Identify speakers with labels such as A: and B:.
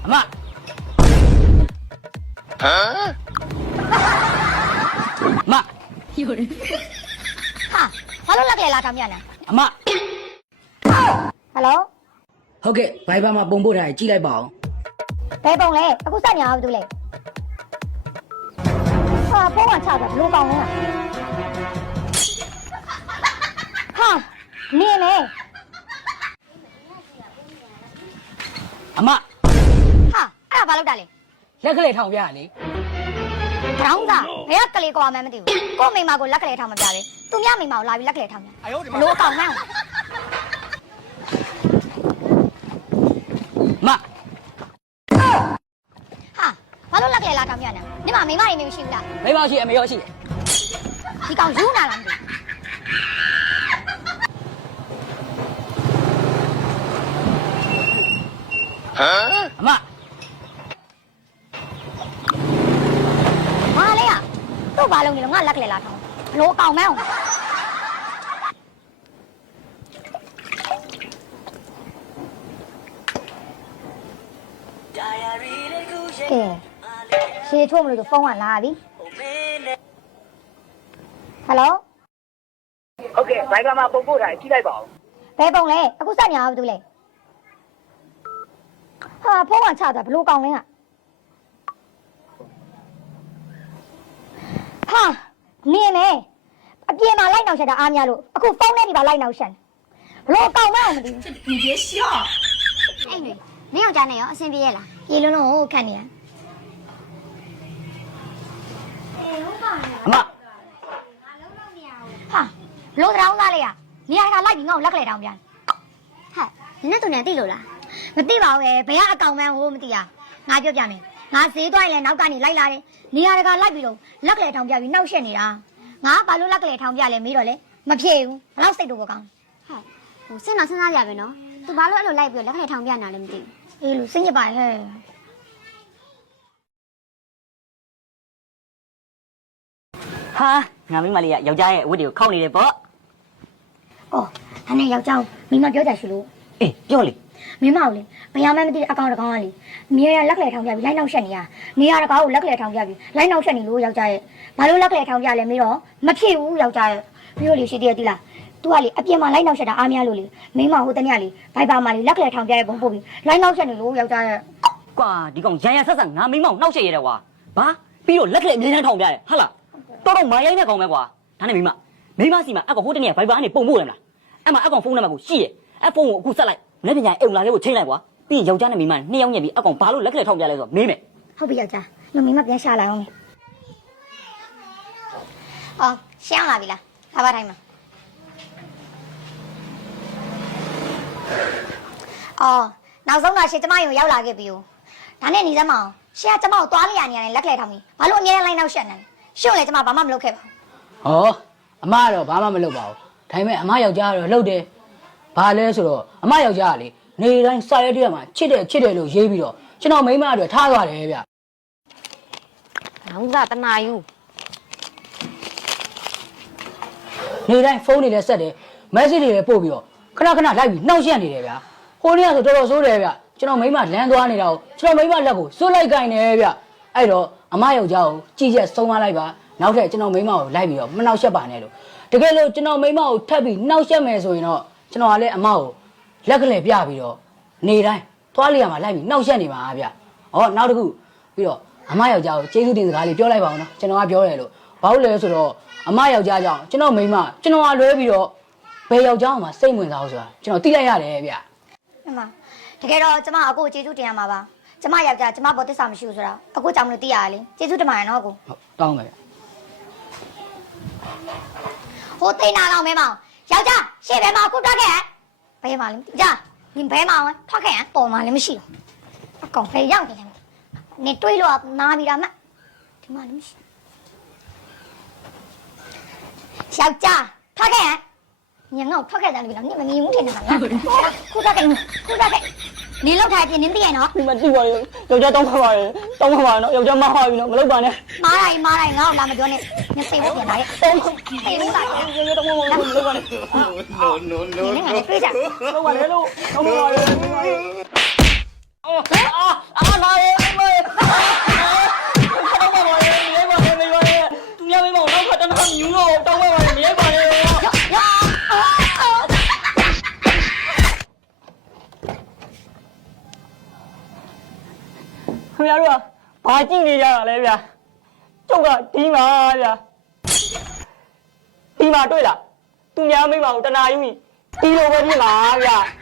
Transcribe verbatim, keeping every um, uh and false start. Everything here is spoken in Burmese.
A: အမဟမ်မ
B: 有人ဟာဘာလို့လက်ကလေးလာထောင်ပြနေ
A: အမ
B: ဟယ်လို
A: ဟုတ်ကဲ့ဘိုင်ဘာမှာပုံပို့ထားကြည့်လိုက်ပါဦး
B: ဘယ်ပုံလဲအခုစညာအောင်ဘူးလေဟာဖုန်းကချတာဘလို့ကောင်းလဲဟာနေလေ
A: အမ
B: ဟာအဲ့ဒါဘာလုပ်တာလဲ
A: လက်ကလေးထောင်ပြရလေ
B: တောင်းသားဘယ်ကကလေးကောမှမသိဘူးကို့မိမကိုလက်ကလေးထောင်မပြပဲသူမြမိမကိုလာပြီးလက်ကလေးထောင်ပြဘလို့ကောင်းလဲ
A: မ
B: ဟာဘာလို့လက်ကလေးလာထောင်ပြနေဒီမှာမိမရင်နေမရှိဘူးလား
A: မိမရှိအမေရောရှိတယ်
B: ဒီကောင်ယူနာလားမသိ
A: ဟမ်အမ
B: ဟာလေရသူ့ဘာလုံးနေလို့ငါလက်ကလေးလာထောင်ဘလို့ကောင်းမဲအောင်ကဲရှေးထိုးမလို့ဆိုဖုန်းကလာပြီဟယ်လို
C: ဟုတ်ကဲ့ဘိုင်ဘာမှာပုံပို့ထားကြည့်လိုက်ပါဦး
B: ဘယ်ပုံလဲအခုစက်ညာဘူးသူလဲဟာဖုန်းကချတာဘလို့ကောင်းလဲဟာဟာနေနေအပြင်မှာလိုက်နောက်ချက်တာအားများလို့အခုဖုန်းနဲ့ဒီပါလိုက်နောက်ချက်ဘလို့ကောင်းမအောင်မသိဘူး
D: 你别笑
B: အဲ့နေနေယောက်ျားနဲ့ရောအဆင်ပြေရဲ့လားရေလုံးလုံးခတ်နေရ
A: အမ
B: ဟာလို့တောင်းသားလေးอ่ะနေရာကလိုက်ပြီးငါ့ကိုလက်ကလေးတောင်းပြန်ဟဲ့နင်နဲ့သူနဲ့သိလို့လားမသိပါဘူးဘယ်ကအကောင်မန်းဟိုမသိอ่ะငါပြောပြမယ်ငါဈေးသွားရင်လည်းနောက်ကနေလိုက်လာတယ်နေရာကလိုက်ပြီးတော့လက်ကလေးထောင်ပြပြီးနှောက်ရှက်နေတာငါဘာလို့လက်ကလေးထောင်ပြလဲမေးတော့လေမဖြေဘူးဘလောက်စိတ်တော့ကောင်းဟဲ့ဟိုစဉ်းတော့စဉ်းစားကြပဲနော်သူဘာလို့အဲ့လိုလိုက်ပြီးတော့လက်ကလေးထောင်ပြနေတာလဲမသိဘူးအေးလို့စဉ်းညစ်ပါဟဲ့
A: ဟာငါမိမလေးကယောက်ျားရဲ့အဝတ်တွေကိုခောက်နေတယ်ပေါ့
B: အော်ဒါနဲ့ယောက်ျားမိမပြောကြရှိလို့
A: အေးပြောလေ
B: မိမကိုလေဘယ်ရမှမသိတဲ့အကောင်တကောင်ကလေမြေရလက်ကလေးထောင်ပြပြီးလိုက်နောက်ရှက်နေရနေရတကောင်ကိုလက်ကလေးထောင်ပြပြီးလိုက်နောက်ရှက်နေလို့ယောက်ျားရဲ့ဘာလို့လက်ကလေးထောင်ပြလဲမေးတော့မဖြစ်ဘူးယောက်ျားရဲ့ပြီးတော့လေရှိသေးတယ်တိလားသူကလေအပြင်မှာလိုက်နောက်ရှက်တာအားများလို့လေမိမဟိုတနေ့ကလေဘိုက်ပါမှာလေလက်ကလေးထောင်ပြရဲ့ပုံပို့ပြီးလိုက်နောက်ရှက်နေလို့ယောက်ျားရဲ့
A: ကွာဒီကောင်ရန်ရန်ဆက်ဆက်ငါမိမောင်နှောက်ရှက်ရတယ်ကွာဘာပြီးတော့လက်ကလေးအမြဲတမ်းထောင်ပြတယ်ဟုတ်လားတော့တော့မရိုင်းတဲ့ကောင်ပဲကွာဒါနဲ့မိမမိမစီမှာအကောင်ဟိုတနေ့ကဘိုက်ပါကနေပုံပို့ရမလားအဲ့မှာအကောင်ဖုန်းနံပါတ်ကိုရှိရဲ့အဲ့ဖုန်းကိုအခုဆက်လိုက်လက်ပညာအိမ်လာလေးကိုချိန်လိုက်ကွာပြီးရင်ယောက်ျားနဲ့မိမနှစ်ယောက်ညက်ပြီးအကောင်ဘာလို့လက်ကလေးထောင်ပြလဲဆိုတော့မေးမယ်
B: ဟုတ်ပြီယောက်ျားညမိမပြန်ရှာလာအောင်မေအော်ရှင်းလာပြီလားလာပါတိုင်းမှာအော်နောက်ဆုံးတော့ရှင်းကျမရုံရောက်လာခဲ့ပြီ။ဒါနဲ့ညီစမအောင်ရှင်းကကျမကိုသွားလိုက်ရနေရတယ်လက်ကလေးထောင်ပြီးဘာလို့အငြင်းလိုက်နောက်ရှက်နေလဲ။ရှုံလေကျမဘာမှမလုပ်ခဲ့ပါဘူး
A: ။ဟောအမကတော့ဘာမှမလုပ်ပါဘူး။ဒါပေမဲ့အမယောက်ျားကတော့လှုပ်တယ်။ဘာလဲဆိုတော့အမယောက်ျားကလေနေတိုင်းစာရဲတရက်မှာချစ်တယ်ချစ်တယ်လို့ရေးပြီးတော့ကျွန်တော်မိမအတွက်ထားသွားတယ်ဗျ
D: ။နောင်သားတနာယူ
A: နေတိုင်းဖုန်းတွေလည်းဆက်တယ်မက်ဆေ့တွေလည်းပို့ပြီးတော့ခဏခဏလိုက်ပြီးနှောက်ရှက်နေတယ်ဗျ။ဟိုနေ့ကဆိုတော်တော်ဆိုးတယ်ဗျကျွန်တော်မိမလမ်းသွားနေတာကိုကျွန်တော်မိမလက်ကိုစွတ်လိုက်ကင်နေဗျအဲ့တော့အမယောက်ျားကိုကြည်ရက်ဆုံးမလိုက်ပါနောက်ထပ်ကျွန်တော်မိမကိုလိုက်ပြီးတော့မနှောက်ရှက်ပါနဲ့လို့တကယ်လို့ကျွန်တော်မိမကိုထပ်ပြီးနှောက်ရှက်မယ်ဆိုရင်တော့ကျွန်တော်ကလည်းအမကိုလက်ကလေးပြပြီးတော့နေတိုင်းသွားလျာမှာလိုက်ပြီးနှောက်ရှက်နေပါဗျဟောနောက်တစ်ခုပြီးတော့အမယောက်ျားကိုကျေးဇူးတင်စကားလေးပြောလိုက်ပါဦးနော်ကျွန်တော်ကပြောတယ်လို့ဘာလို့လဲဆိုတော့အမယောက်ျားကြောင့်ကျွန်တော်မိမကျွန်တော်ကလွဲပြီးတော့ဘယ်ယောက်ျားမှစိတ်ဝင်စားဘူးဆိုတာကျွန်တော်သိလိုက်ရတယ်ဗျ
B: အမတကယ်တော့ကျမအကိုကျေးဇူးတင်ရမှာပါကျမယောက်ျားကျမဘောတစ္ဆာမရှိဘူးဆိုတာအကိုကြောင့်မလို့သိရရလေကျေးဇူးတင်ပါတယ်နော်အကို
A: ဟုတ်တောင်းမယ်ဗျ
B: ဟိုတိတ်နာကောင်မဲမောင်ယောက်ျားရှေ့ဘဲမှာအခုထွက်ခဲ့ဘယ်မှာလဲကြာနင်ဘဲမှာထွက်ခဲ့ပေါ်မှာလည်းမရှိဘူးအကောင်ဖေးရောက်နေတယ်နေတွေးလို့နားပြီးတာမဒီမှာလည်းမရှိယောက်ျားထွက်ခဲ့ညငေါ့ထွက်ခဲ့တယ်လို့ပြောနေမမြင်ဘူးထင်တယ်ဗျာခုထွက်ခဲ့ခုထွက်ခဲ့နင်လောက်ထားပြင်နင်းသိရနော်
A: ဒီမှာတိပါရောယောက်ျားတောင်းခါပါရဲ့တောင်းခါပါနော်ယောက်ျားမဟာပြီနော်မလုပ်ပါနဲ့
B: မားတိုင်းမားတိုင်းငါ့ကိုလာမပြောနဲ့ညစိတ်ဖို့ပြန်ပါရဲ့တေးလို့လာ
A: ယောက်ျားတောင်းမမလုပ်ပါနဲ့
C: no no no
B: နင်လည်းတွေ့ကြ
A: လုပ်ပါလေလို့တောင်းပါလေအော်အာအာ
E: ယူတော့တောင်းပါပါမရိုက်ပါနဲ့ခင်ဗျားတို့ကဘာကြည့်နေကြတာလဲဗျာကျုပ်ကဒီမှာဗျာဒီမှာတွေ့လားသူများမိမကိုတနာယူပြီဒီလိုပဲဖြစ်မှာဗျာ